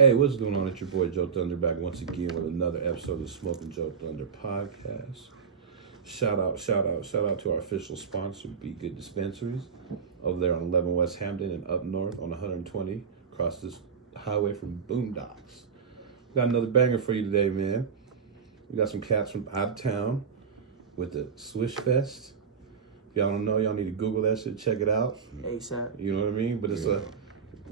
Hey, what's going on? It's your boy JoeThunder back once again with another episode of Smoking JoeThunder podcast. Shout out to our official sponsor, Be Good Dispensaries, over there on 11 West Hampton and up north on 120 across this highway from Boondocks. Got another banger for you today, man. We got some cats from out of town with the Swish Fest. If y'all don't know, y'all need to Google that shit, check it out. ASAP. You know what I mean? But it's a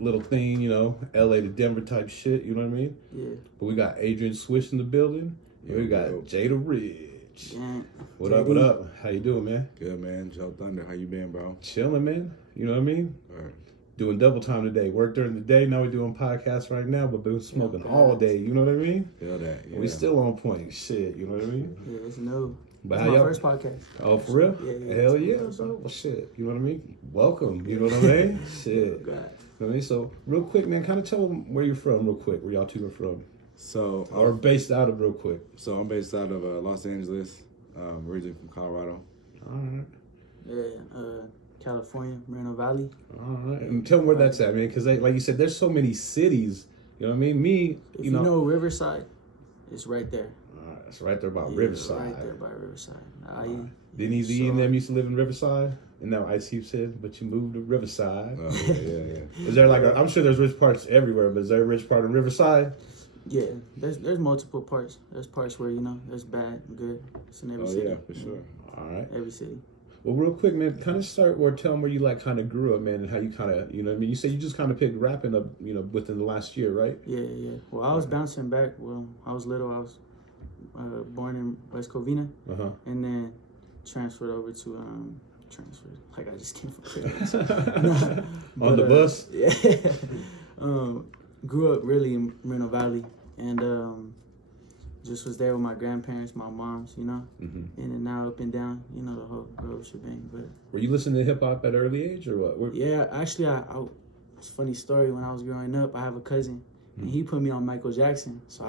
little thing, you know, LA to Denver type shit, you know what I mean? Yeah. But we got Adrian Swish in the building. And we got J Da Richh. Yeah. What up, what up? How you doing, man? Good, man. JoeThunder, how you been, bro? Chilling, man. You know what I mean? All right. Doing double time today. Work during the day, now we're doing podcasts right now, but been smoking all day, you know what I mean? Feel that, yeah. We still on point, shit, you know what I mean? Yeah, it's new. But It's how my y'all? first podcast. Oh, for real? Yeah. Hell yeah, bro. Well, shit, you know what I mean? Welcome, you know what I mean? Shit. God. You know what I mean? So, real quick, man, kind of tell them where you're from real quick, where y'all two are from. So, Or based out of real quick. so I'm based out of Los Angeles, originally from Colorado. All right. Yeah, California, Moreno Valley. All right. And tell them where that's at, man, because like you said, there's so many cities. You know what I mean? Me, If you know Riverside, it's right there. All right, it's right there by Yeah, Riverside. Right there by Riverside. Didn't Easy and them used to live in Riverside? And now Ice Cube said, but you moved to Riverside. Oh, yeah. Is there like I'm sure there's rich parts everywhere, but is there a rich part in Riverside? Yeah, there's multiple parts. There's parts where, you know, there's bad and good. It's in every Oh, city. yeah, for sure. All right. Every city. Well, real quick, man, kind of start or tell them where you like kind of grew up, man, and how you kind of, you know what I mean? You say you just kind of picked rapping up, you know, within the last year, right? Yeah. Well, I was bouncing back. Well, I was little. I was born in West Covina. Uh-huh. And then transferred over to like I just came from prison. On the bus? Yeah. Grew up really in Moreno Valley, and just was there with my grandparents, my moms, you know, in and out, up and down, you know, the whole shebang. But were you listening to hip hop at an early age or what? yeah, actually, it's a funny story. When I was growing up, I have a cousin, and he put me on Michael Jackson. So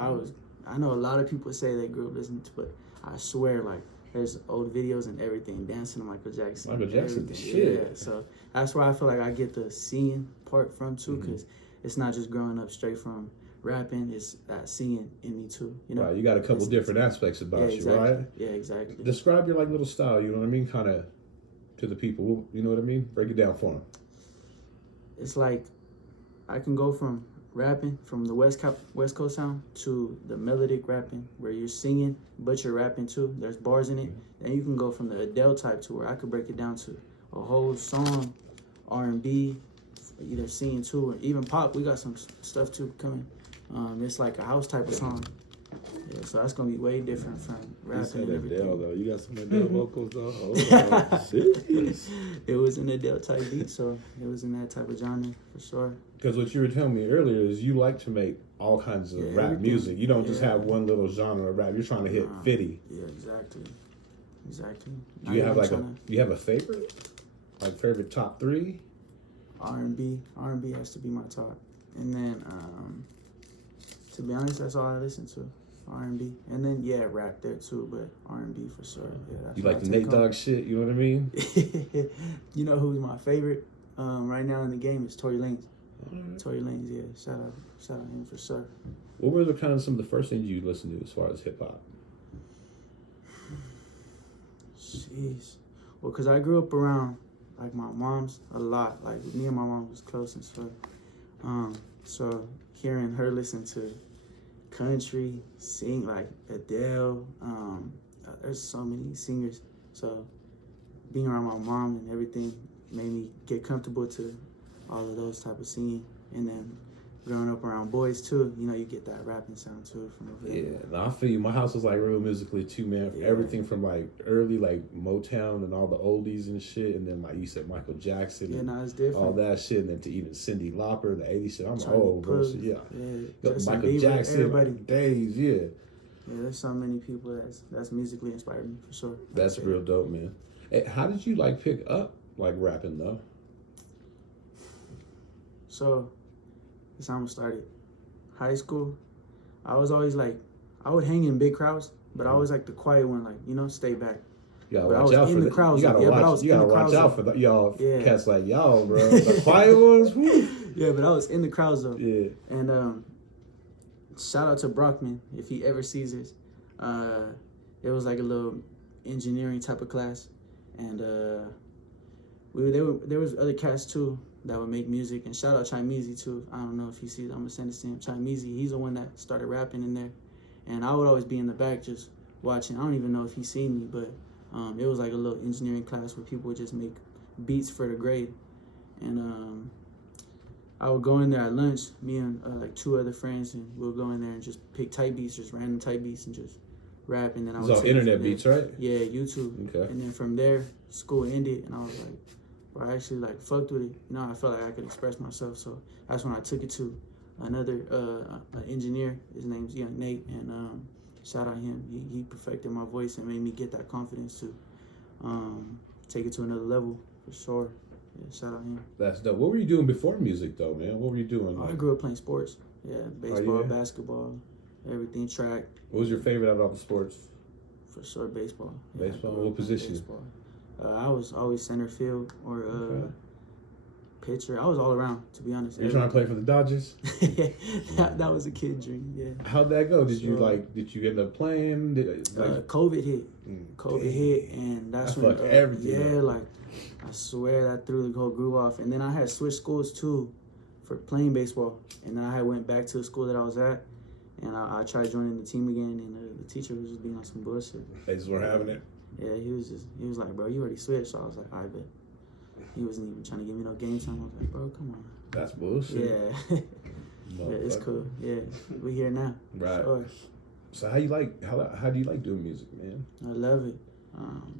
I know a lot of people say they grew up listening to, but I swear, like, there's old videos and everything dancing to Michael Jackson. Michael Jackson, the everything. shit. Yeah, so that's where I feel like I get the singing part from too, because it's not just growing up straight from rapping; it's that singing in me too. You know, Right, you got a couple different aspects about you, right? Yeah, exactly. Describe your like little style. You know what I mean? Kind of to the people. You know what I mean? Break it down for them. It's like I can go from rapping from the West Coast sound to the melodic rapping where you're singing but you're rapping too. There's bars in it. Then you can go from the Adele type to where I could break it down to a whole song, R&B, either singing too, or even pop. We got some stuff too coming. It's like a house type of song. Yeah, so that's gonna be way different from You rapping said and everything. Adele, though. You got some Adele vocals, though? Oh, shit. It was an Adele type beat, so it was in that type of genre for sure. Because what you were telling me earlier is you like to make all kinds of rap everything. music. You don't just have one little genre of rap. You're trying to hit 50. Yeah, exactly. Do you have like you have a favorite? Like favorite top 3? R&B has to be my top, and then to be honest, that's all I listen to, R&B, and then rap there too, but R&B for sure. Yeah, that's You what like I the take Nate on. Dogg shit? You know what I mean? You know who's my favorite right now in the game is Tory Lanez. Tory Lanez, yeah, shout out him for sure. What were the kind of some of the first things you listened to as far as hip hop? Jeez, well, cause I grew up around like my mom's a lot. Like me and my mom was close and stuff. So hearing her listen to country, sing like Adele, there's so many singers. So being around my mom and everything made me get comfortable to all of those type of singing. And then growing up around boys too, you know, you get that rapping sound too from over there. Yeah, no, I feel you. My house was like real musically too, man. Everything from like early like Motown and all the oldies and shit, and then like you said Michael Jackson. Yeah, and no, it's different. all that shit, and then to even Cyndi Lauper, the '80s shit. I'm Charlie old, bro. So Puth, yeah. Justin Michael Bieber, Jackson, everybody. days, yeah. Yeah, there's so many people that's musically inspired me for sure. That's real dope, man. Hey, how did you like pick up like rapping though? So, that's how I started. High school, I was always like, I would hang in big crowds, but I was like the quiet one, like, you know, stay back. You gotta But I watch was out in for the the crowds, You gotta yeah, but I watch. was You in gotta the watch crowds, out for the, y'all Yeah. cats like y'all, bro. The quiet ones. Woo. Yeah, but I was in the crowds though. Yeah. And shout out to Brockman if he ever sees this. It was like a little engineering type of class, and there was other cats too that would make music. And shout out Chimeezy too. I don't know if he sees it. I'm gonna send this to him. Chimeezy, he's the one that started rapping in there, and I would always be in the back just watching. I don't even know if he seen me, but it was like a little engineering class where people would just make beats for the grade, and I would go in there at lunch, me and like 2 other friends, and we'll go in there and just pick type beats, just random type beats, and just rap. And then I It's would all take it internet from there. beats, right? Yeah, YouTube. Okay. And then from there, school ended, and I was like, bro, I actually like fucked with it. You know, I felt like I could express myself, so that's when I took it to another an engineer. His name's Young Nate, and shout out him. He perfected my voice and made me get that confidence to take it to another level for sure. Yeah, shout out him. That's dope. What were you doing before music, though, man? What were you doing? I grew up playing sports. Yeah, baseball, yeah? basketball, everything, track. What was your favorite out of all the sports? For sure, baseball. Yeah, Baseball? I grew What up playing position? baseball. I was always center field or Okay. pitcher. I was all around, to be honest. You trying to play for the Dodgers? that was a kid dream. Yeah. How'd that go? Did you Sure. Did you end up playing? COVID hit. COVID hit, and that's That when fucked everything yeah, up. like I swear that threw the whole groove off. And then I had switched schools too for playing baseball, and then I had went back to the school that I was at, and I tried joining the team again, and the teacher was just being on some bullshit. They just weren't having it. Yeah, he was like, bro, you already switched. So I was like, I bet. He wasn't even trying to give me no game time. I was like, bro, come on. That's bullshit. Yeah. Yeah, it's cool. Yeah, we here now. Right. Sure. So how do you like doing music, man? I love it.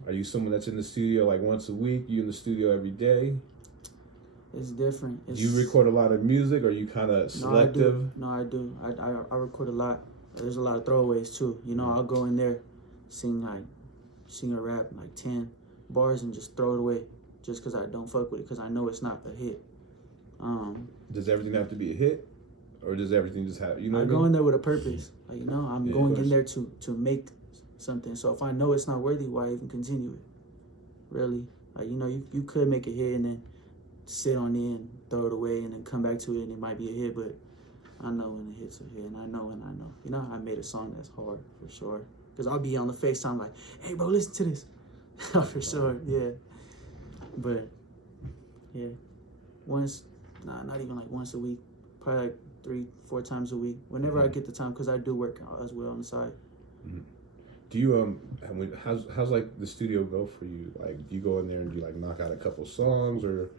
Are you someone that's in the studio like once a week? You in the studio every day? It's different. Do you record a lot of music, or are you kind of selective? No, I do. I record a lot. There's a lot of throwaways too. You know, I'll go in there, sing a rap like 10 bars and just throw it away, just because I don't fuck with it, because I know it's not a hit. Does everything have to be a hit, or does everything just have? You know, I go in there with a purpose. Like, you know, I'm Yeah, going of in there to make something. So if I know it's not worthy, why even continue it? Really? Like, you know, you could make a hit and then sit on it and throw it away and then come back to it and it might be a hit, but I know when a hit's a hit, and I know when I know. You know, I made a song that's hard for sure. Because I'll be on the FaceTime like, hey, bro, listen to this. For sure, yeah. But, yeah. Not even like once a week. Probably like 3-4 times a week. Whenever I get the time, because I do work as well on the side. Mm-hmm. Do you how's like the studio go for you? Like, do you go in there and do you like knock out a couple songs, or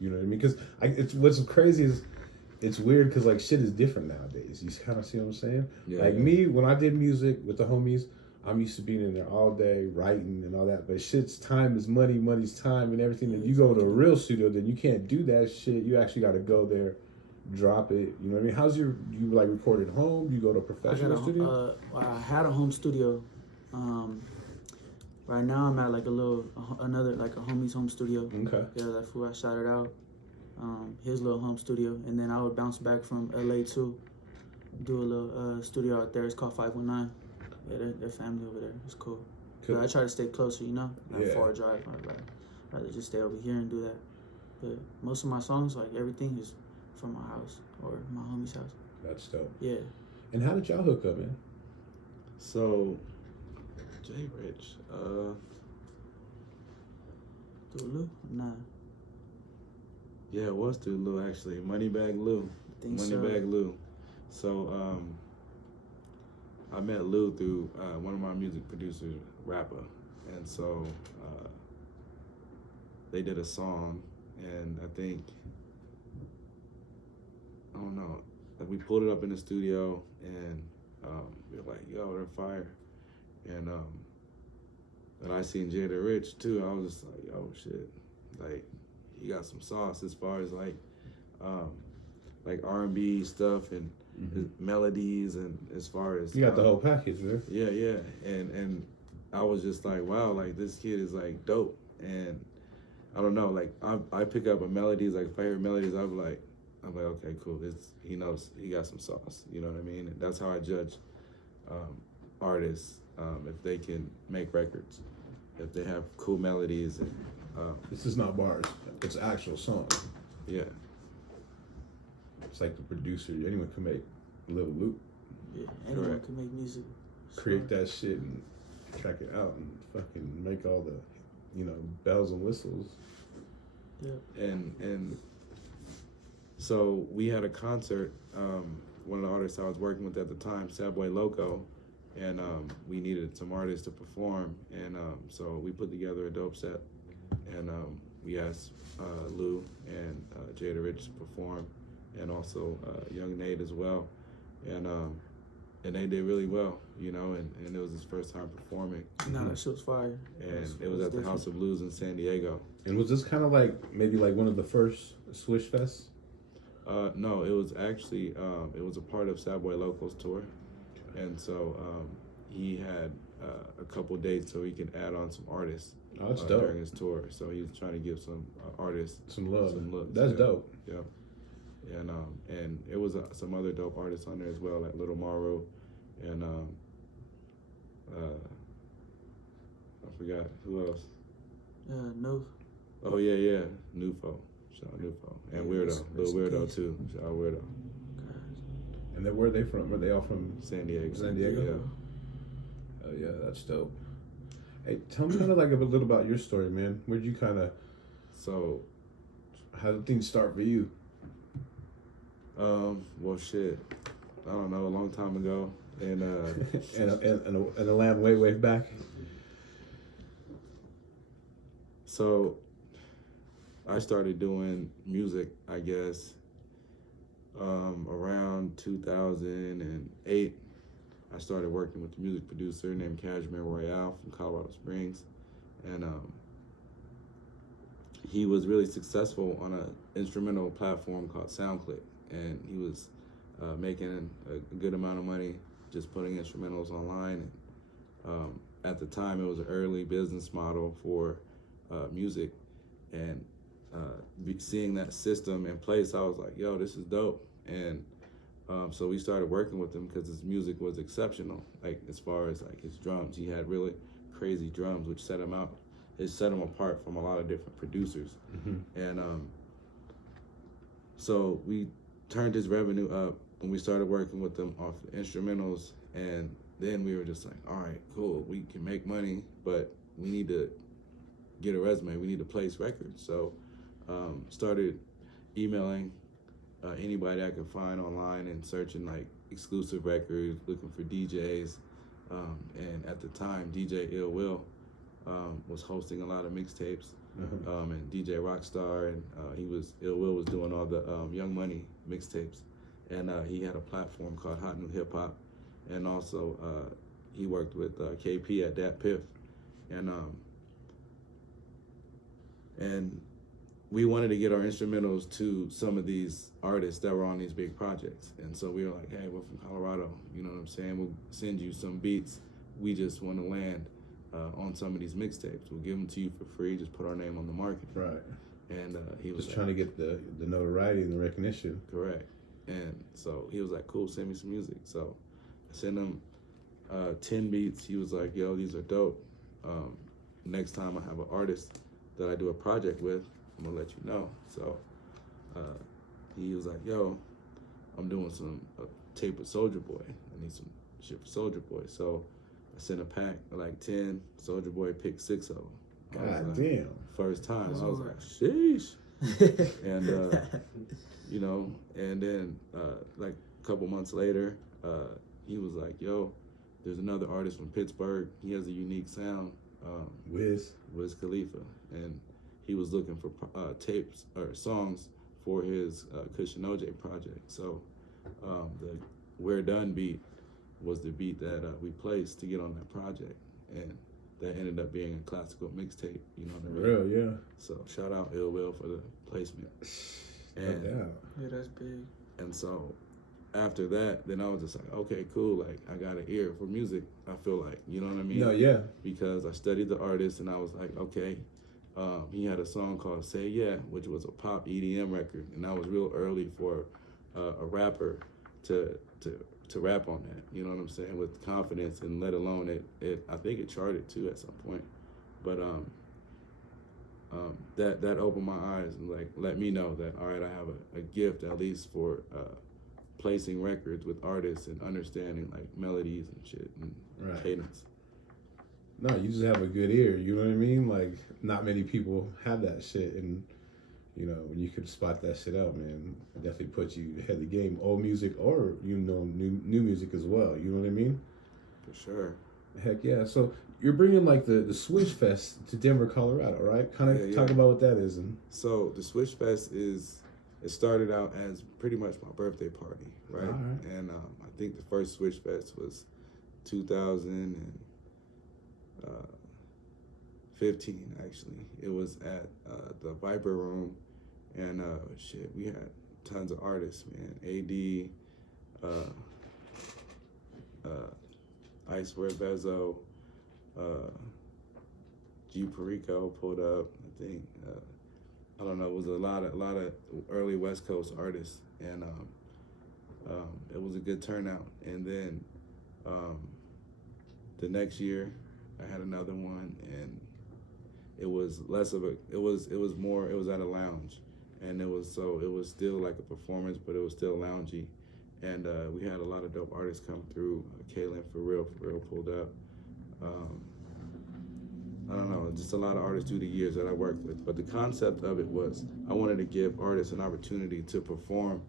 you know what I mean? Because it's what's crazy is it's weird because like shit is different nowadays. You kind of see what I'm saying? Yeah, like yeah. me, when I did music with the homies, I'm used to being in there all day writing and all that. But shit's time is money, money's time, and everything. And you go to a real studio, then you can't do that shit. You actually got to go there, drop it. You know what I mean? How's you like record at home? You go to a professional studio? I had a home studio. Right now I'm at like another homie's home studio. Okay. Yeah, that fool, I shouted out. His little home studio, and then I would bounce back from LA too. Do a little studio out there. It's called 519. Yeah, they're family over there. It's cool. Cool. But I try to stay closer, you know. Not Yeah. far drive. I'd rather just stay over here and do that. But most of my songs, like everything, is from my house or my homie's house. That's dope. Yeah. And how did y'all hook up, man? So, J Da Richh, Dulu? Nah. yeah, it was through Lou actually. Moneybag Lou. I think so. Moneybag Lou. So, I met Lou through one of my music producers, rapper, and so they did a song, and I think, I don't know, we pulled it up in the studio, and we were like, yo, they're fire, and I seen J Da Richh too. I was just like, yo, shit, like he got some sauce as far as like R&B stuff and his melodies, and as far as You got the whole package, man. yeah, and I was just like, wow, like this kid is like dope, and I don't know, like I pick up a melodies, like favorite melodies, I'm like, okay, cool, he knows, he got some sauce, you know what I mean? And that's how I judge artists, if they can make records, if they have cool melodies, and This is not bars. It's actual song. yeah. It's like the producer. Anyone can make Little Loop. Yeah, anyone Correct. can make music. Create that shit and track it out and fucking make all the, bells and whistles. Yeah. And so we had a concert. One of the artists I was working with at the time, Sad Boy Loco, and we needed some artists to perform, and so we put together a dope set, and we asked Lou and J Da Richh to perform, and also Young Nate as well, and they did really well, and it was his first time performing. No, that shit was fire. And it was at the House of Blues in San Diego. And was this kind of like maybe like one of the first Swish Fests? No, it was actually it was a part of Sad Boy Loco's tour, and so he had a couple dates so he can add on some artists. Oh, that's dope. During his tour. So he was trying to give some artists Some love. looks. That's yeah. dope. Yeah, and it was some other dope artists on there as well, like Little Maru, and I forgot who else. No. Oh yeah, Nufo. Shout out Nufo. And Weirdo, Little Weirdo too. Shout out Weirdo. And then where are they from? Are they all from San Diego. San Diego? Yeah. Oh yeah, that's dope. Hey, tell me kind of like a little about your story, man. Where'd you kind of, So, how did things start for you? well, shit. I don't know, a long time ago. And in a land way back. so I started doing music, I guess, around 2008. I started working with a music producer named Cashmere Royale from Colorado Springs. And he was really successful on an instrumental platform called SoundClick. And he was making a good amount of money just putting instrumentals online. And at the time, it was an early business model for music. And seeing that system in place, I was like, yo, this is dope. And so we started working with him because his music was exceptional. Like as far as like his drums, he had really crazy drums, which set him out. It set him apart from a lot of different producers. Mm-hmm. And so we turned his revenue up when we started working with him off the instrumentals. And then we were just like, all right, cool, we can make money, but we need to get a resume. We need to place records. So started emailing anybody I could find online and searching like exclusive records, looking for DJs. And at the time, DJ Ill Will was hosting a lot of mixtapes, and DJ Rockstar, and Ill Will was doing all the Young Money mixtapes, and he had a platform called Hot New Hip Hop, and also he worked with KP at Dat Piff, and we wanted to get our instrumentals to some of these artists that were on these big projects. And so we were like, hey, we're from Colorado, you know what I'm saying? We'll send you some beats. We just want to land on some of these mixtapes. We'll give them to you for free, just put our name on the market. Right. And he was just trying to get the notoriety and the recognition. Correct. And so he was like, cool, send me some music. So I sent him 10 beats. He was like, yo, these are dope. Next time I have an artist that I do a project with, I'm gonna let you know. So he was like, yo, I'm doing some tape with Soulja Boy. I need some shit for Soulja Boy. So I sent a pack of like 10. Soulja Boy picked 6 of them. God damn. First time. That's I was hard. like, sheesh. And, and then like a couple months later, he was like, yo, there's another artist from Pittsburgh. He has a unique sound. Wiz Khalifa. And he was looking for tapes or songs for his Cushion OJ project. So the We're Done beat was the beat that we placed to get on that project. And that ended up being a classical mixtape, you know what I mean? Real, yeah. So shout out Ill Will for the placement. And, yeah, that's big. And so after that, then I was just like, okay, cool. Like I got an ear for music, I feel like, you know what I mean? No, yeah. Because I studied the artist and I was like, okay, he had a song called Say Yeah, which was a pop EDM record. And that was real early for a rapper to rap on that, you know what I'm saying, with confidence, and let alone it I think it charted too at some point. But that opened my eyes and like let me know that, all right, I have a gift at least for placing records with artists and understanding like melodies and shit and Right. cadence. No, you just have a good ear. You know what I mean? Like, not many people have that shit, and you know, when you can spot that shit out, man, it definitely puts you ahead of the game. Old music or new music as well. You know what I mean? For sure. Heck yeah! So you're bringing like the Swish Fest to Denver, Colorado, right? Kind of talk about what that is. And So the Swish Fest it started out as pretty much my birthday party, right? All right. And I think the first Swish Fest was 2015, actually. It was at the Viper Room, and we had tons of artists, man. AD, Icewear Bezo, G Perico pulled up. I think I don't know. It was a lot of early West Coast artists, and it was a good turnout. And then the next year, I had another one, and it was less of a. It was more. It was at a lounge, and it was still like a performance, but it was still loungy. And we had a lot of dope artists come through. Kaylin for real pulled up. I don't know, just a lot of artists through the years that I worked with. But the concept of it was I wanted to give artists an opportunity to perform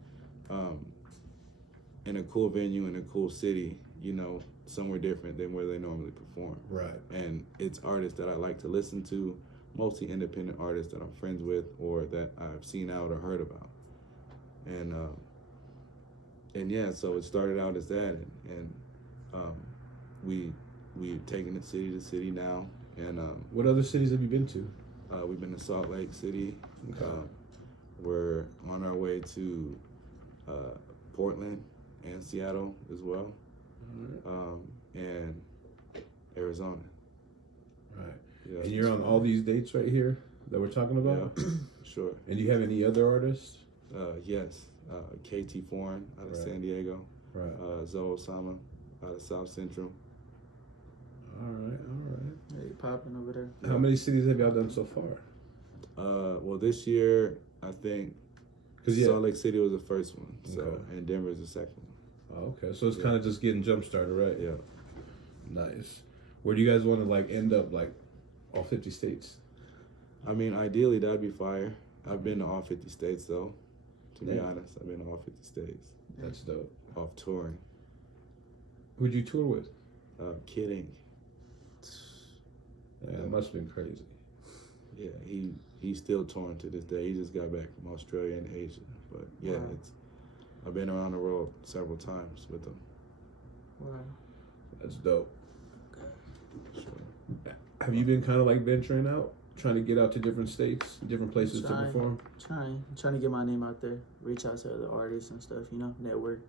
in a cool venue in a cool city, you know, somewhere different than where they normally perform. right. And it's artists that I like to listen to, mostly independent artists that I'm friends with or that I've seen out or heard about. And yeah, so it started out as that, and we've taken it city to city now, and What other cities have you been to? we've been to Salt Lake City. Okay. We're on our way to Portland and Seattle as well, and Arizona. Right. Yeah, And you're on all these dates right here that we're talking about? Yeah, sure. And do you have any other artists? Yes, KT Foreign out of Right. San Diego, Right. Zoe Osama out of South Central. All right. Hey, popping over there. How many cities have y'all done so far? Well, this year I think 'Cause, yeah. Salt Lake City was the first one, so Okay. and Denver's the second one. Oh, okay. So it's Yeah. kind of just getting jump started, right? Yeah. Nice. Where do you guys want to like end up, like all 50 states? I mean, ideally that'd be fire. I've been to all 50 states though. To be Yeah. honest, I've been to all 50 states That's dope. off touring. Who'd you tour with? Kidding. Yeah, it must have been crazy. Yeah, he's still touring to this day. He just got back from Australia and Asia. But yeah, Wow. I've been around the world several times with him. Wow. That's dope. Sure. Have you been kind of like venturing out, trying to get out to different states, different places to Trying. perform? Trying to get my name out there, reach out to other artists and stuff, you know, network,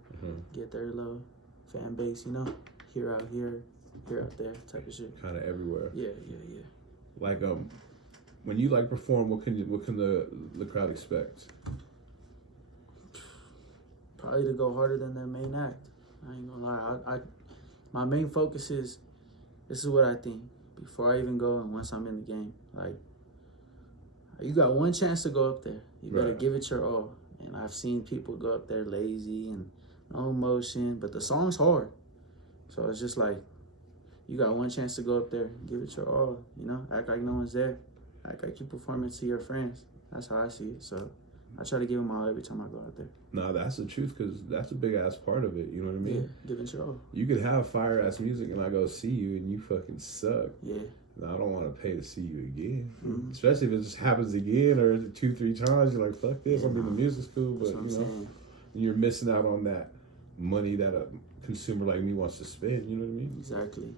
get their little fan base, you know, here out there type of shit. Kind of everywhere. Yeah. Like when you like perform, what can the crowd expect? Probably to go harder than their main act. I ain't gonna lie. I my main focus is, this is what I think before I even go and once I'm in the game. Like, you got one chance to go up there. You better Right. give it your all. And I've seen people go up there lazy and no emotion, but the song's hard. So it's just like, you got one chance to go up there, give it your all, you know? Act like no one's there. Act like you performing to your friends. That's how I see it. So I try to give them all every time I go out there. No, that's the truth, because that's a big ass part of it. You know what I mean? Yeah, give it your all. You could have fire ass music, and I go see you, and you fucking suck. Yeah. No, I don't want to pay to see you again. Mhm. Especially if it just happens again or 2-3 times. You're like, fuck this. I mean, the music's cool, but That's what I'm you know, saying. you're missing out on that money that a consumer like me wants to spend. You know what I mean? Exactly.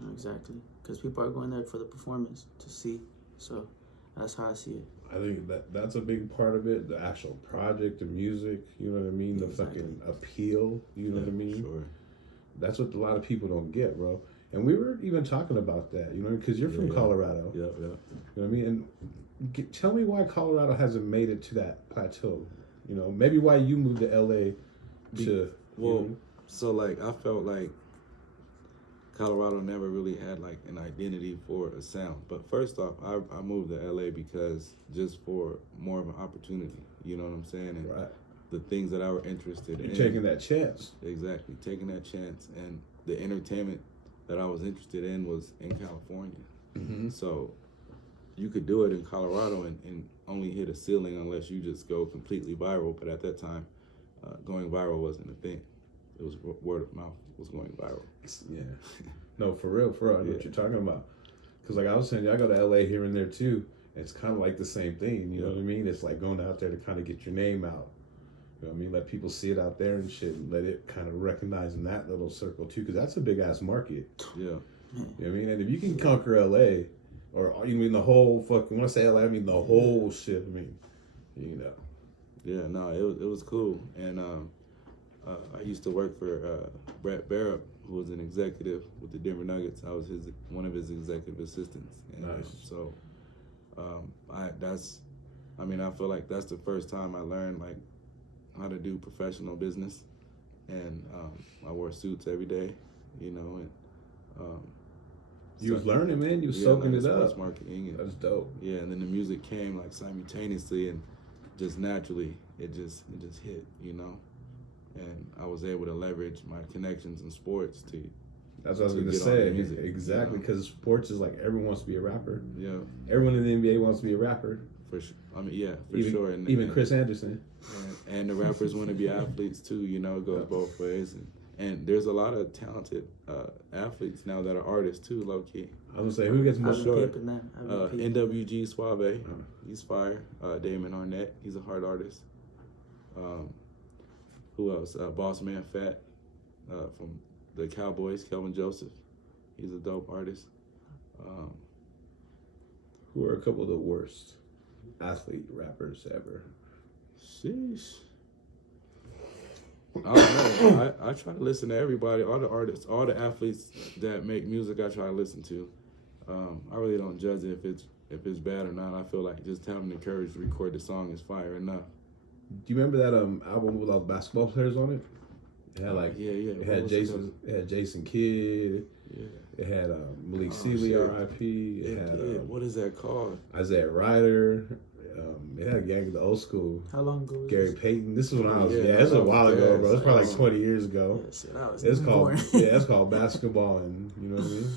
No, exactly. Because people are going there for the performance to see. So that's how I see it. I think that's a big part of it. The actual project, the music. You know what I mean? The Exactly. fucking appeal. You know what I mean? Sure. That's what a lot of people don't get, bro. And we were even talking about that, you know, because you're from Yeah. Colorado. Yeah. You know what I mean? And tell me why Colorado hasn't made it to that plateau. You know, maybe why you moved to LA to. Well, so like I felt like Colorado never really had like an identity for a sound. But first off, I moved to LA because just for more of an opportunity. You know what I'm saying? And right. the things that I were interested in. Taking that chance. Exactly, taking that chance. And the entertainment that I was interested in was in California. Mm-hmm. So you could do it in Colorado and only hit a ceiling unless you just go completely viral. But at that time, going viral wasn't a thing. It was word of mouth was going viral. Yeah. No, for real. I know what you're talking about. Because like I was saying, I go to LA here and there too. And it's kind of like the same thing. You know what I mean? It's like going out there to kind of get your name out. You know what I mean? Let people see it out there and shit, and let it kind of recognize in that little circle too. Because that's a big ass market. Yeah. You know what I mean? And if you can conquer LA, or you mean the whole fucking, when I say LA, I mean the whole shit. I mean, you know. Yeah, no, it was cool. And I used to work for Brett Barrett, who was an executive with the Denver Nuggets. I was one of his executive assistants. And, Nice. So I feel like that's the first time I learned like how to do professional business. And I wore suits every day, you know, and You was learning, man. You was soaking like it up. sports marketing. And, That's dope. yeah, and then the music came like simultaneously and just naturally it just hit, you know. And I was able to leverage my connections in sports to. That's what I was to going to get on say. the music, Exactly, you know? because sports is like everyone wants to be a rapper. Yeah, Everyone in the NBA wants to be a rapper. for sure. I mean, yeah, for Even, sure. And, even Chris Anderson. and the rappers want to be athletes too. You know, it goes both ways. And there's a lot of talented athletes now that are artists too, low key. I was going to say, who gets more? I've been sure. peeping that. I've been peeping. NWG Suave, he's fire. Damon Arnett, he's a hard artist. Who else? Boss Man Fat from the Cowboys, Kelvin Joseph. He's a dope artist. Who are a couple of the worst athlete rappers ever? Sheesh. I don't know. I try to listen to everybody, all the artists, all the athletes that make music. I try to listen to. I really don't judge it if it's bad or not. I feel like just having the courage to record the song is fire enough. Do you remember that album with all the basketball players on it? It had like yeah. It had Jason Kidd. Yeah. It had Malik Sealy, shit. R.I.P. It had what is that called? Isaiah Ryder. It had a gang of the old school. How long ago was Gary this? Payton. This is when I was. Yeah, Yeah, this was a while ago, bro. It's probably like fast. 20 years ago. Yeah, shit, I was It's called born. it's called basketball, and you know what I mean.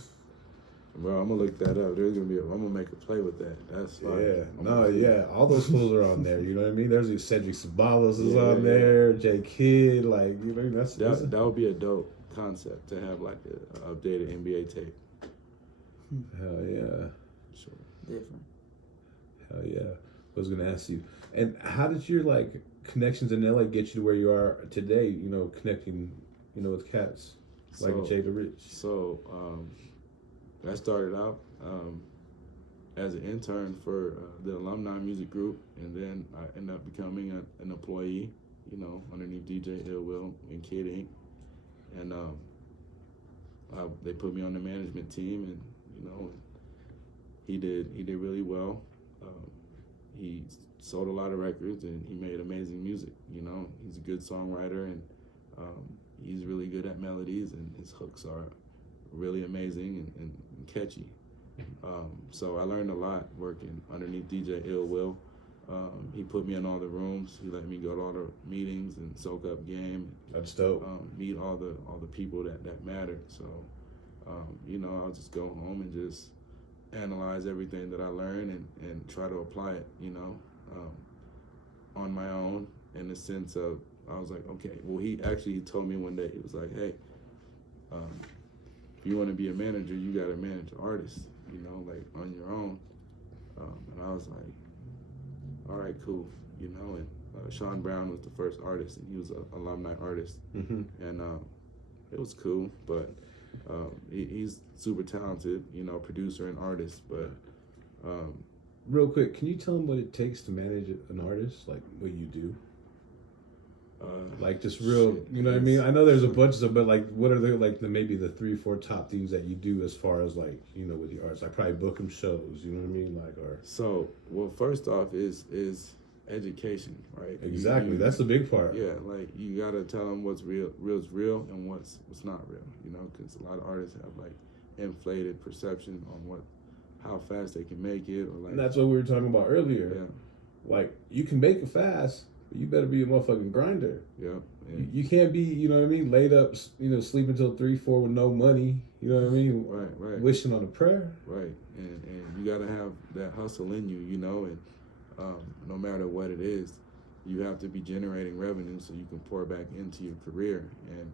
Bro, I'm gonna look that up. I'm gonna make a play with that. That's fire. All those fools are on there. You know what I mean. There's Cedric Ceballos is Yeah, on yeah. there. J Kidd, like you know, that's That would be a dope concept to have like an updated NBA tape. hell yeah, Sure. Different. hell yeah. I was gonna ask you, and how did your like connections in LA get you to where you are today? You know, connecting, you know, with cats like J Da Richh. So I started out as an intern for the alumni music group, and then I ended up becoming an employee, you know, underneath DJ Ill Will and Kid Ink. And they put me on the management team, and you know, he did really well. He sold a lot of records, and he made amazing music. You know, he's a good songwriter, and he's really good at melodies, and his hooks are really amazing and catchy. So I learned a lot working underneath DJ Ill Will. He put me in all the rooms. He let me go to all the meetings and soak up game. That's dope. Meet all the people that matter. So you know, I'll just go home and just analyze everything that I learned and try to apply it, you know, on my own, in the sense of, I was like, okay, well, he told me one day, he was like, hey, if you want to be a manager, you got to manage artists, you know, like on your own. And I was like, all right, cool, you know. And Sean Brown was the first artist, and he was an alumni artist. Mm-hmm. And it was cool, but he's super talented, you know, producer and artist. But real quick, can you tell them what it takes to manage an artist? Like what you do? Like just real, shit, you know what I mean? I know there's a bunch of, but like, what are maybe the 3-4 top things that you do as far as like, you know, with your artists? Like probably book them shows, you know what I mean? Like, or so, well, first off is education, right? exactly, that's the big part. Yeah, like you gotta tell them what's real's real and what's not real, you know, because a lot of artists have like inflated perception on how fast they can make it, or like. And that's what we were talking about earlier. Yeah. Like you can make it fast, But you better be a motherfucking grinder. Yeah. You can't be, you know what I mean, laid up, sleeping till 3, 4 with no money. You know what I mean? Right. Wishing on a prayer. Right. And you gotta have that hustle in you, and no matter what it is, you have to be generating revenue so you can pour back into your career. And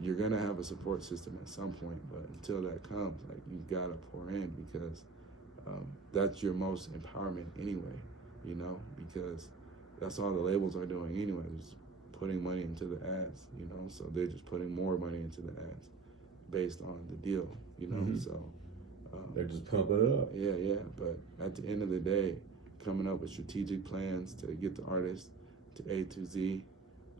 you're gonna have a support system at some point, but until that comes, like, you've gotta pour in, because that's your most empowerment anyway, because that's all the labels are doing anyway, is putting money into the ads, so they're just putting more money into the ads based on the deal, so they're just pumping it up. Yeah, but at the end of the day, coming up with strategic plans to get the artist to A to Z,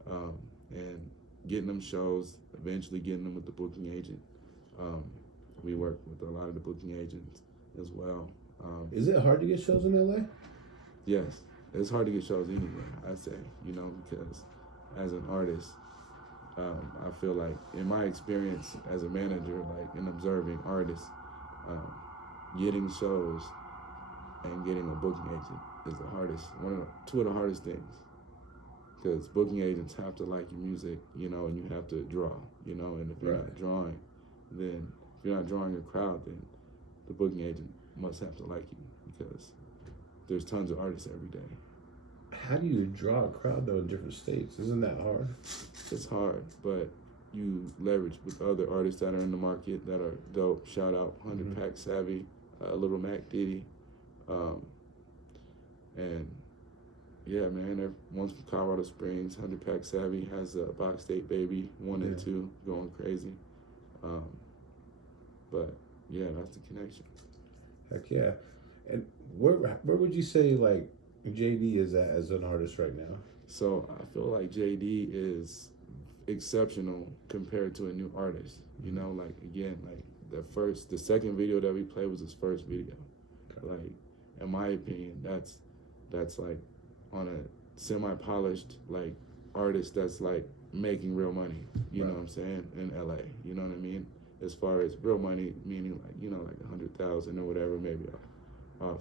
and getting them shows, eventually getting them with the booking agent. We work with a lot of the booking agents as well. Is it hard to get shows in LA? Yes, it's hard to get shows anywhere, I say, because as an artist, I feel like, in my experience as a manager, like, in observing artists, getting shows and getting a booking agent is the hardest, two of the hardest things. Because booking agents have to like your music, and you have to draw, and if you're not drawing, then if you're not drawing a crowd, then the booking agent must have to like you, because there's tons of artists every day. How do you draw a crowd, though, in different states? Isn't that hard? It's hard, but you leverage with other artists that are in the market that are dope. Shout out 100 Pack Savvy, Little Mac Diddy, and yeah, man, one's from Colorado Springs. 100 Pack Savvy has a Box State Baby 1 and 2 going crazy, but yeah, that's the connection. Heck yeah. And where would you say, like, JD is at as an artist right now? So I feel like JD is exceptional compared to a new artist. Like, again, like, the second video that we played was his first video. Okay. Like, in my opinion, that's like on a semi-polished, like, artist that's like making real money. You know what I'm saying? In LA, you know what I mean? As far as real money, meaning like, like 100,000 or whatever, maybe off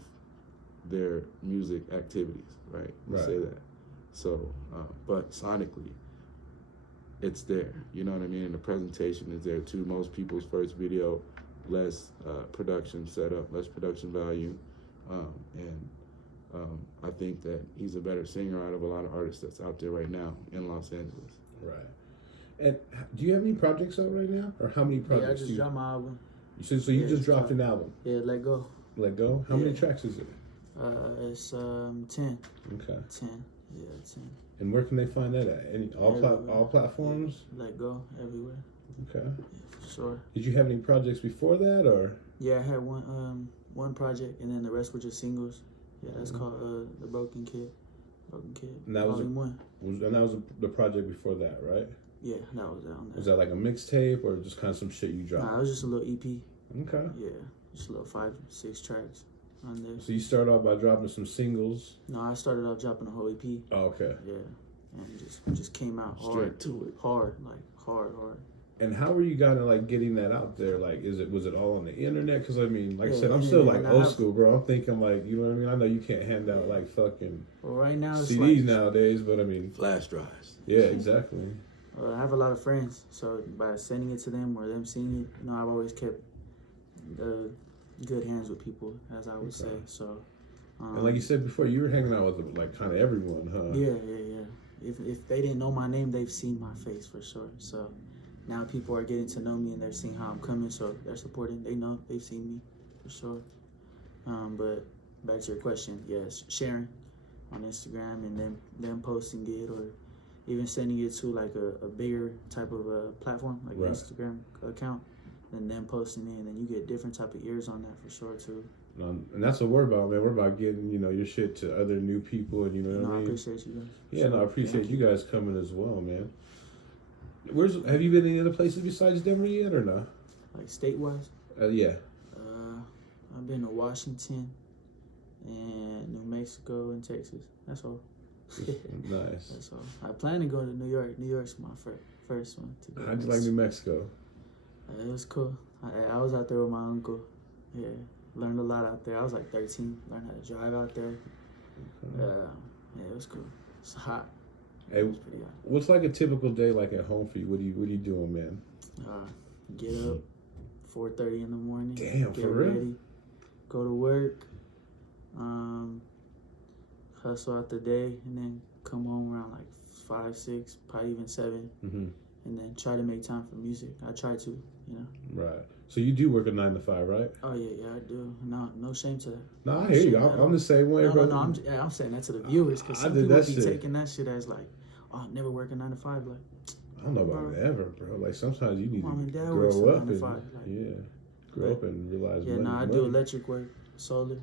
their music activities, right? Let's say that. So, but sonically, it's there. You know what I mean? And the presentation is there too. Most people's first video, less production setup, less production value, and I think that he's a better singer out of a lot of artists that's out there right now in Los Angeles. Right. And do you have any projects out right now, or how many projects? Yeah, I just dropped my album. So you just dropped an album? Yeah, Let Go. Let Go. How many tracks is it? It's 10. Okay. 10. Yeah, 10. And where can they find that at? All platforms? Yeah. Let Go everywhere. Okay. Yeah, for sure. Did you have any projects before that, or? Yeah, I had one project, and then the rest were just singles. Yeah, that's called The Broken Kid. And that Volume 1. And that was the project before that, right? Yeah, that was on there. Was that like a mixtape or just kind of some shit you dropped? Nah, it was just a little EP. Okay. Yeah, just a little 5-6 tracks on there. So you started off by dropping some singles? No, I started off dropping a whole EP. Oh, okay. Yeah, and just came out hard. Straight to it. Hard. And how were you kind of like getting that out there? Like, was it all on the internet? Because I mean, like I said, I'm still like old school, bro. I'm thinking like, you know what I mean? I know you can't hand out like fucking right now it's CDs nowadays, but I mean, flash drives. Yeah, exactly. I have a lot of friends, so by sending it to them or them seeing it, I've always kept good hands with people, as I would say. So, and like you said before, you were hanging out with like kind of everyone, huh? Yeah. If they didn't know my name, they've seen my face for sure. So now people are getting to know me and they're seeing how I'm coming, so they're supporting. They know, they've seen me for sure. But back to your question, yes, sharing on Instagram and then them posting it or even sending it to like a bigger type of a platform, like an Instagram account, and then posting it, and then you get different type of ears on that for sure too. And that's what we're about, man. We're about getting, your shit to other new people, and what I mean? I appreciate you guys. Yeah, I appreciate you guys coming as well, man. Have you been any other places besides Denver yet, or no? Like state-wise? Yeah. I've been to Washington and New Mexico and Texas. That's all. Nice. That's all. I plan to go to New York. New York's my first one to go. How'd you like New Mexico? It was cool. I was out there with my uncle. Yeah, learned a lot out there. I was like 13. Learned how to drive out there. Yeah, it was cool. It's hot. Hey, It was pretty hot. what's like a typical day like at home for you? What are you doing, man? Get up 4:30 in the morning. Damn, get for real? ready, go to work, hustle out the day, and then come home around like 5, 6, probably even 7, Mm-hmm. and then try to make time for music. I try to, you know. Right. So you do work a 9 to 5, right? Oh yeah, I do. No shame to that. No, I No hear you. shame at I'm all. the same way, No, brother. I'm saying that to the viewers because I some did people that be shit. taking that shit as like, oh, I'm never working 9 to 5. Like, I don't know about Bro. ever, bro. Like sometimes you need Mom and to dad works grow up 9 to and 5, like, grow up and realize yeah, money's I money. do electric work, solar,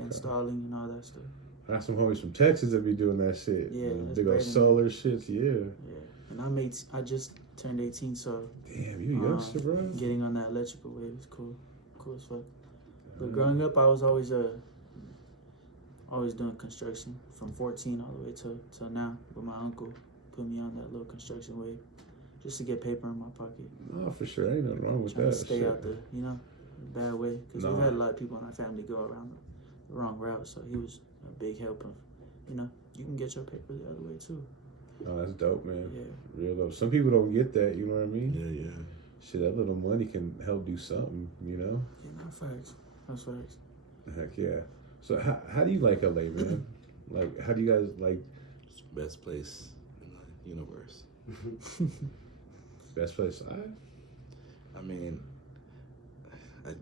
installing and all that stuff. I got some homies from Texas that be doing that shit. Yeah, Those that's big old great, man. solar shits. Yeah. Yeah, and I just turned 18, so Damn, you a youngster, bro. getting on that electrical wave is cool as fuck. But growing up, I was always doing construction from 14 all the way till now. But my uncle put me on that little construction wave just to get paper in my pocket. No, for sure. Ain't nothing wrong with Trying that. to stay shit. out the bad way because No. we've had a lot of people in our family go around the wrong route. So he was a big help of, you can get your paper the other way too. Oh, that's dope, man. Yeah. Real dope. Some people don't get that, you know what I mean? Yeah, yeah. Shit, that little money can help do something, you know? Yeah, no facts. That's facts. Heck yeah. So how do you like LA, man? Like, how do you guys like It's the best place in the universe. best place? I mean,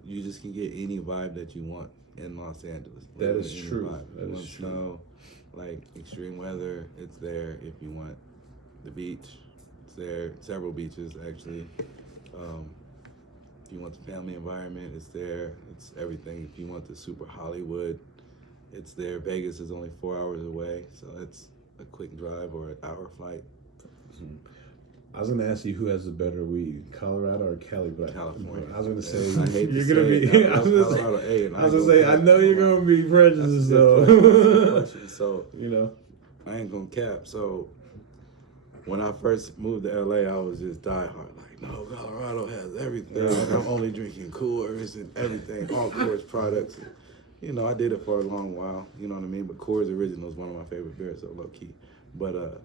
you just can get any vibe that you want in Los Angeles. That is Any true. vibe. That You is want true. snow, like extreme weather, it's there. If you want the beach, it's there. Several beaches, actually. If you want the family environment, it's there. It's everything. If you want the super Hollywood, it's there. Vegas is only 4 hours away, so it's a quick drive or an hour flight. I was gonna ask you who has the better weed, Colorado or Cali, but California. I was gonna say I hate to you're say gonna it. be. I I was love gonna say, Colorado. Hey, and I was gonna say I know you're gonna be prejudiced though. So You know. I ain't gonna cap. So when I first moved to LA, I was just diehard. Like, no, Colorado has everything. Like, I'm only drinking Coors and everything, all Coors products. I did it for a long while. You know what I mean? But Coors Original is one of my favorite beers, so low key. But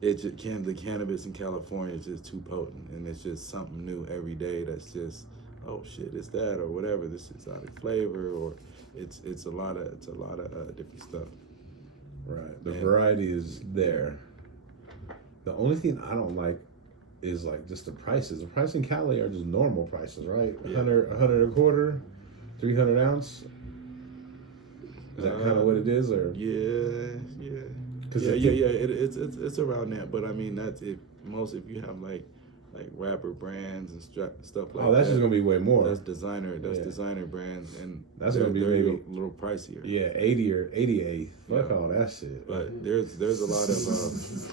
the cannabis in California is just too potent, and it's just something new every day. That's just, oh shit, it's that or whatever. This exotic flavor, or it's a lot of different stuff. Right. The Yeah. variety is there. The only thing I don't like is like just the prices. The price in Cali are just normal prices, right? Yeah. 100 a quarter, 300 ounce. Is that kind of what it is, or Yeah. 'Cause Yeah. if It's around that, but I mean that's if you have like rapper brands and stuff like that. oh, that's just gonna be way more. That's designer. That's Yeah. designer brands, and That's they're- gonna be they're maybe- a little pricier. Yeah, 80 or 88. Fuck Yeah. all that shit. But there's a lot of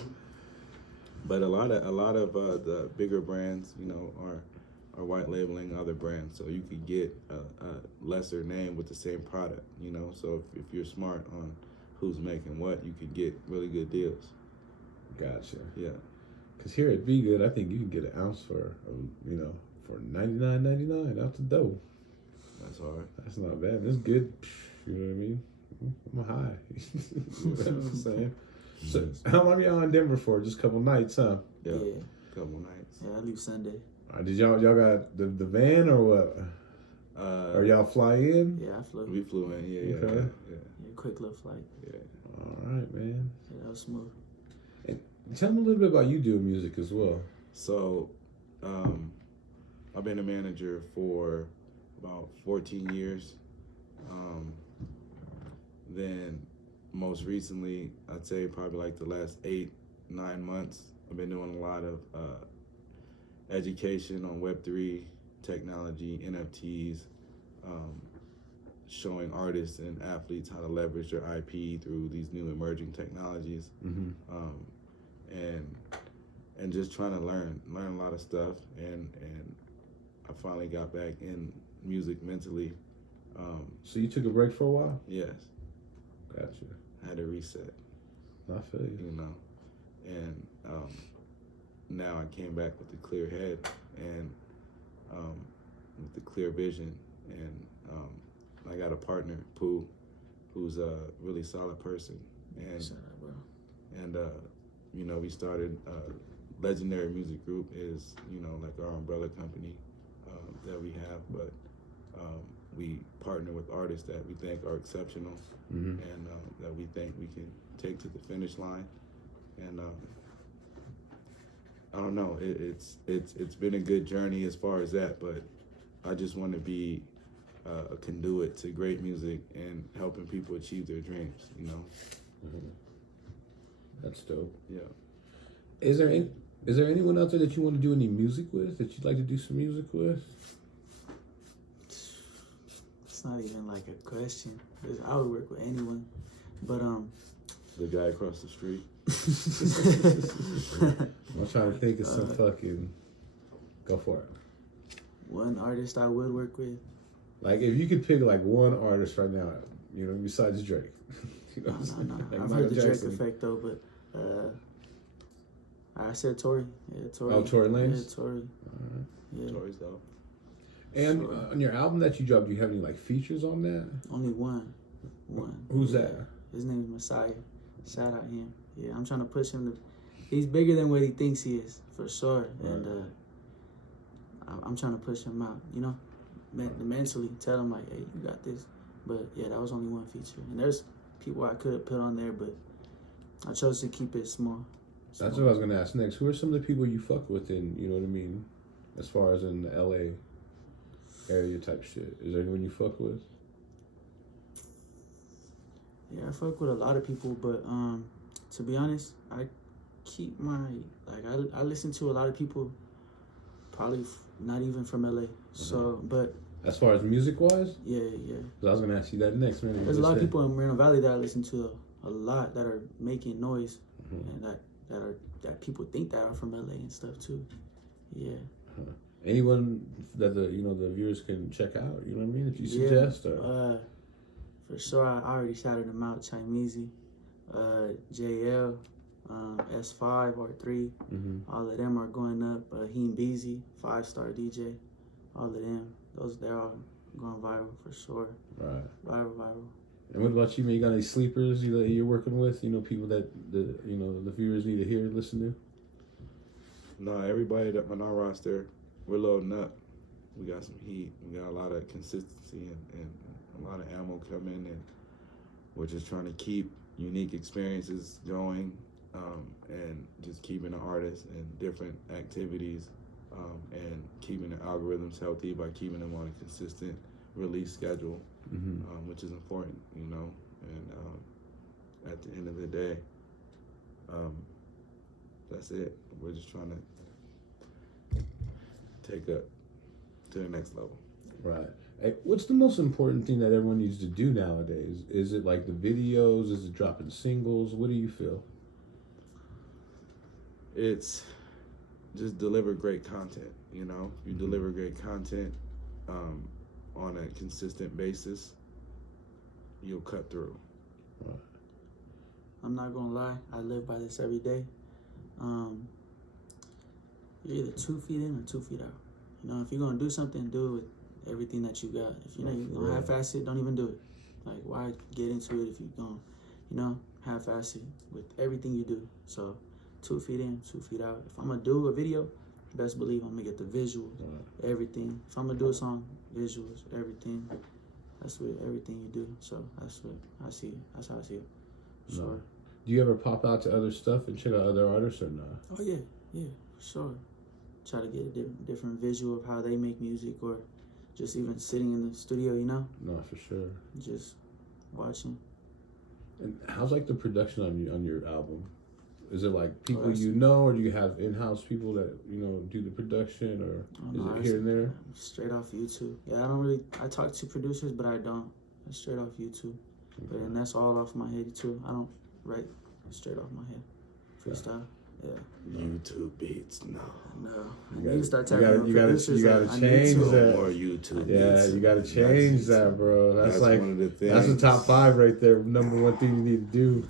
but a lot of the bigger brands, are white labeling other brands, so you could get a lesser name with the same product. So if you're smart on who's making what, you could get really good deals. Gotcha. Yeah. Cause here at Be Good, I think you can get an ounce for $99.99 out the door. That's hard. That's not bad. That's good. You know what I mean? I'm high. You know what I'm saying? So how long y'all in Denver for? Just a couple nights, huh? Yeah. Yeah. Couple nights. Yeah, I leave Sunday. Did y'all got the van or what? Or y'all fly in? Yeah, I flew. We flew in. Yeah. Okay. Yeah, quick little flight. Yeah. All right, man. Yeah, that was smooth. Tell me a little bit about you doing music as well. So, I've been a manager for about 14 years. Then most recently, I'd say probably like the last 8-9 months, I've been doing a lot of education on Web3 technology, NFTs, showing artists and athletes how to leverage their IP through these new emerging technologies. Mm-hmm. And just trying to learn a lot of stuff, and I finally got back in music mentally. So you took a break for a while? Yes, Gotcha. I had to reset, I feel you. and now I came back with a clear head and with a clear vision, and I got a partner, Pooh, who's a really solid person. And Shout out, bro. and you know, we started Legendary Music Group is, you know, like our umbrella company that we have, but we partner with artists that we think are exceptional and that we think we can take to the finish line. And I don't know, it's been a good journey as far as that, but I just want to be a conduit to great music and helping people achieve their dreams, you know? That's dope. Yeah. Is there anyone out there that you want to do any music with, that you'd like to do some music with? It's not even like a question. 'Cause I would work with anyone, but The guy across the street. I'm trying to think of some fucking. Go for it. one artist I would work with. Like, if you could pick like one artist right now, you know, besides Drake. You know No. what I'm saying? Like I've Michael heard the Drake Jackson. effect though, but I said Tory. Yeah, Tory. Oh, Tory Lanez? Yeah, Tory. Yeah. Tory's dope. And Sure. on your album that you dropped, do you have any like features on that? Only one. Who's Yeah. that? His name is Messiah. Shout out him. Yeah, I'm trying to push him to. He's bigger than what he thinks he is, for sure. Right. And I'm trying to push him out. You know, mentally tell him like, hey, you got this. But yeah, that was only one feature. And there's people I could have put on there, but I chose to keep it small. That's what I was gonna ask next. Who are some of the people you fuck with in, you know what I mean, as far as in the LA area type shit? Is there anyone you fuck with? Yeah, I fuck with a lot of people, but to be honest, I keep my I listen to a lot of people, probably not even from LA. So, but As far as music wise? yeah. 'Cause I was gonna ask you that next, man. There's a lot of people in Moreno Valley that I listen to a lot that are making noise, and that people think that are from LA and stuff too. Yeah. Anyone that the viewers can check out, you know what I mean? If you suggest, or for sure, I already shouted them out. Chimeezy, JL, S5 R3, all of them are going up. Heem Beezy, 5-star DJ, all of them. They're all going viral for sure. right. Viral. And what about you, man? You got any sleepers that you're working with? You know, people that the viewers need to hear and listen to? No, everybody that on our roster, we're loading up. We got some heat. We got a lot of consistency and a lot of ammo coming, and we're just trying to keep unique experiences going, and just keeping the artists and different activities, and keeping the algorithms healthy by keeping them on a consistent release schedule, which is important, you know. And at the end of the day, that's it. We're just trying to take up to the next level. Right. Hey, what's the most important thing that everyone needs to do nowadays? Is it like the videos? Is it dropping singles? What do you feel? It's just deliver great content, you know. You deliver great content on a consistent basis, you'll cut through. Right. I'm not gonna lie, I live by this every day. You're either 2 feet in or 2 feet out. You know, if you're gonna do something, do it with everything that you got. If you're gonna half-ass it, don't even do it. Like, why get into it if you're gonna, half-ass it with everything you do? So, 2 feet in, 2 feet out. If I'm gonna do a video, best believe I'm gonna get the visuals, everything. If I'm gonna do a song, visuals, everything. That's with everything you do. So that's what I see. That's how I see it. Sure. No. Do you ever pop out to other stuff and check out other artists or not? Oh yeah, for sure. Try to get a different visual of how they make music, or just even sitting in the studio, No, for sure. just watching. And how's like the production on your album? Is it like people Yes. or do you have in-house people that do the production, or is it here and there? Straight off YouTube. Yeah, I talk to producers, but I don't. It's straight off YouTube. But and that's all off my head too. I don't write straight off my head. Freestyle. Yeah. YouTube beats, no. No. You I need to start tapping gotta on producers. you gotta I need change to. that. More YouTube Yeah, beats. you gotta change that, bro. That's like one of the things. that's the top 5 right there. Number 1 thing you need to do.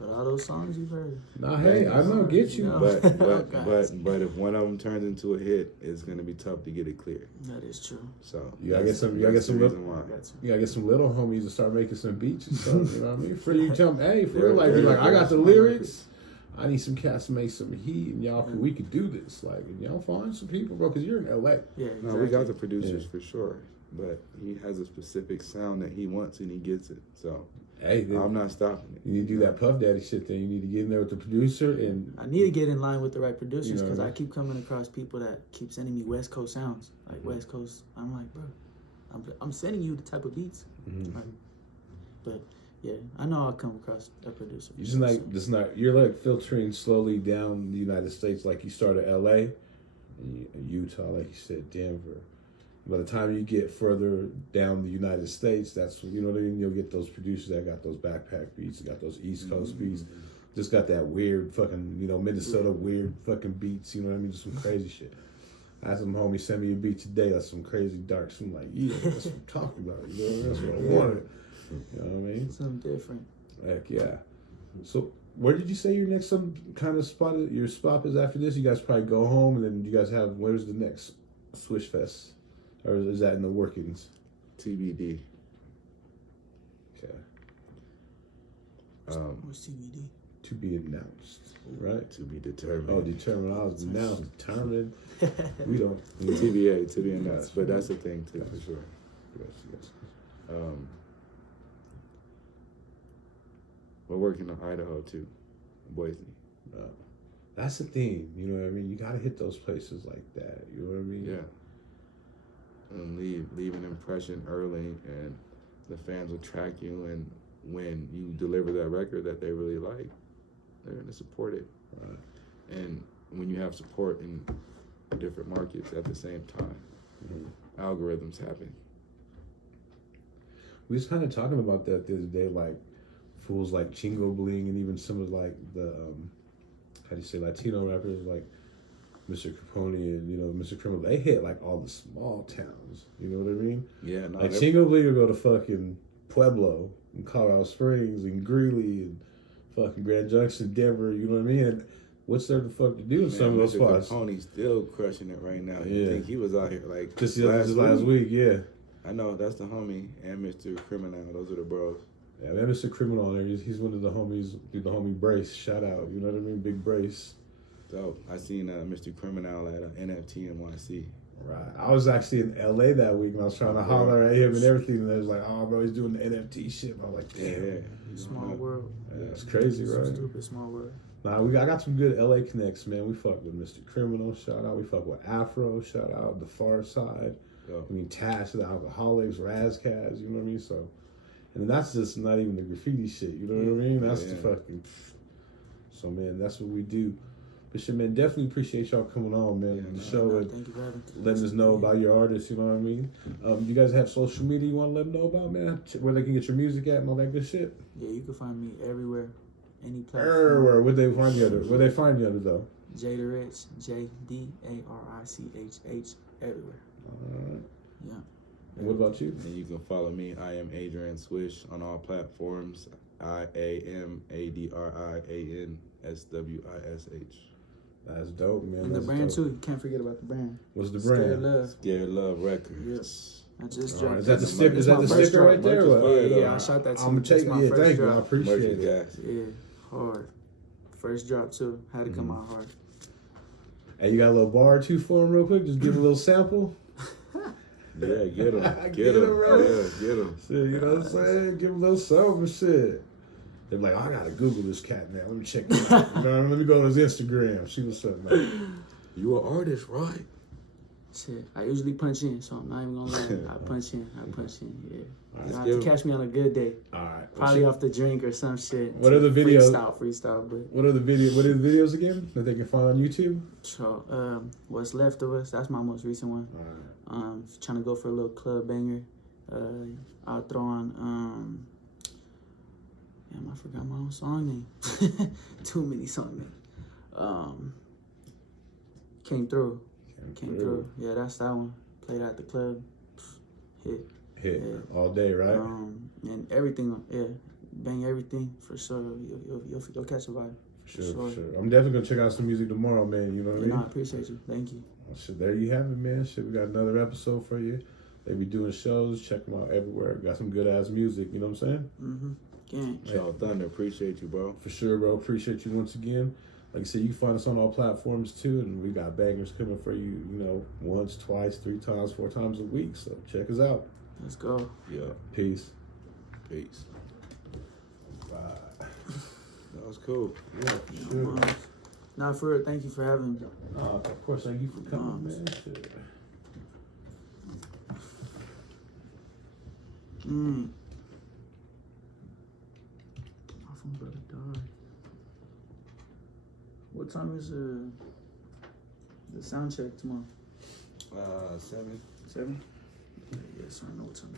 But all those songs you've heard. Nah, hey, I know, get you. No. But Guys. but if one of them turns into a hit, it's gonna be tough to get it clear. That is true. So You gotta get some. You gotta get some. You gotta get some little homies to start making some beats and stuff. You know what I mean? For you, tell them, hey, for real, like, I got the lyrics. I need some cats to make some heat, and y'all, we could do this. Like, and y'all find some people, bro, because you're in LA. Yeah, exactly. No, we got the producers for sure, but he has a specific sound that he wants, and he gets it. So, hey, I'm not stopping it. You need to do that Puff Daddy shit. Then you need to get in there with the producer, and I need to get in line with the right producers because you know, I keep coming across people that keep sending me West Coast sounds, like West Coast. I'm like, bro, I'm sending you the type of beats, like, but. Yeah, I know I'll come across a producer. you're just like this. Not you're like filtering slowly down the United States. Like you started LA, and Utah, like you said, Denver. By the time you get further down the United States, that's you know what I mean. You'll get those producers that got those backpack beats, got those East Coast beats, just got that weird fucking Minnesota weird fucking beats. You know what I mean? Just some crazy shit. I had some homies send me a beat today. That's some crazy dark. So I'm like, yeah, that's what I'm talking about. You know, that's what I wanted. You know what I mean? Something different. Heck yeah. So where did you say your next some kind of spot? Your spot is after this. You guys probably go home, and then you guys have where's the next Swish Fest, or is that in the workings? TBD. Okay. What's TBD? To be announced, right? To be determined. Oh, determined. I was announced, determined. We don't. TBA, to be announced, but that's a thing too for sure. Yes. We're working in Idaho too, Boise. That's the thing, you know what I mean? You gotta hit those places like that, you know what I mean? Yeah. And leave an impression early, and the fans will track you, and when you deliver that record that they really like, they're gonna support it. Right. And when you have support in different markets at the same time, algorithms happen. We was kind of talking about that the other day, like fools like Chingo Bling and even some of like the how do you say Latino rappers like Mr. Capone and Mr. Criminal. They hit like all the small towns. You know what I mean? Yeah. No, like Chingo Bling will go to fucking Pueblo and Colorado Springs and Greeley and fucking Grand Junction, Denver. You know what I mean? And what's there to fuck to do in some of those spots? Mr. Capone's still crushing it right now. You think he was out here like just last week? Yeah. I know, that's the homie and Mr. Criminal. Those are the bros. Yeah, man, Mr. Criminal on there. He's one of the homies. The homie Brace. Shout out. You know what I mean? Big Brace. So I seen Mr. Criminal at NFT NYC. Right. I was actually in LA that week and I was trying to holler at him and everything. And they was like, oh, bro, he's doing the NFT shit. And I was like, damn. Yeah. Small world. Yeah, it's crazy, right? Stupid small world. Nah, I got some good LA connects, man. We fuck with Mr. Criminal. Shout out. We fuck with Afro. Shout out. The Far Side. I mean, Tash, the Alcoholics, Razkaz, you know what I mean? So, and that's just not even the graffiti shit, you know what I mean? That's the fucking. So, man, that's what we do. But shit, man, definitely appreciate y'all coming on, man. The show and letting us know about your artists, you know what I mean? You guys have social media you want to let them know about, man? Where they can get your music at and all that good shit? Yeah, you can find me everywhere, any platform. Everywhere. Where they find you under? Where they find you under, though? J Da Richh, JDARICHH, everywhere. Yeah. And what about you? And you can follow me. I am Adrian Swish on all platforms. IAMADRIANSWISH. That's dope, man. And that's the brand dope. too. You can't forget about the brand. What's the brand? Scared Love. Scared Love Records. Yes. I just dropped. Is that the sticker? Is that the sticker right there? Yeah, I shot that too. I'm gonna take it. Yeah, thank you. I appreciate it. Guys. Yeah, hard. First drop too. Had to come out hard. Hey, you got a little bar or two for him real quick? Just give him a little sample. Yeah, get him. Get him, bro. Yeah, get him. Shit, you know what I'm saying? Give him a little sample shit. They're like, I gotta Google this cat now. Let me check him out. You know, let me go to his Instagram. See what's up, man. You an artist, right? Shit, I usually punch in, so I'm not even gonna lie. I punch in, yeah. Right, you have to catch me on a good day. All right. Probably off the drink or some shit. What are the videos? Freestyle, but. What are the videos again that they can find on YouTube? So, What's Left of Us, that's my most recent one. All right. Trying to go for a little club banger. I'll throw on, I forgot my own song name. Too many song names. Came Through. Yeah, that's that one. Played at the club. Hit. Yeah. All day, right? And everything, bang everything for sure. You'll catch a vibe. For sure. I'm definitely gonna check out some music tomorrow, man. You know what I mean? I appreciate you. Thank you. Well, shit, there you have it, man. Shit, we got another episode for you. They be doing shows. Check them out everywhere. Got some good ass music. You know what I'm saying? Mm-hmm. Gang. JoeThunder, appreciate you, bro. For sure, bro. Appreciate you once again. Like I said, you can find us on all platforms too, and we got bangers coming for you. You know, once, twice, 3 times, 4 times a week. So check us out. Let's go. Yeah. Peace. Peace. Bye. That was cool. Yeah, for sure. Nah, for real, thank you for having me. Of course, thank you for coming, man. Shit. My phone brother died. What time is the sound check tomorrow? 7. 7? Yes, I know what time.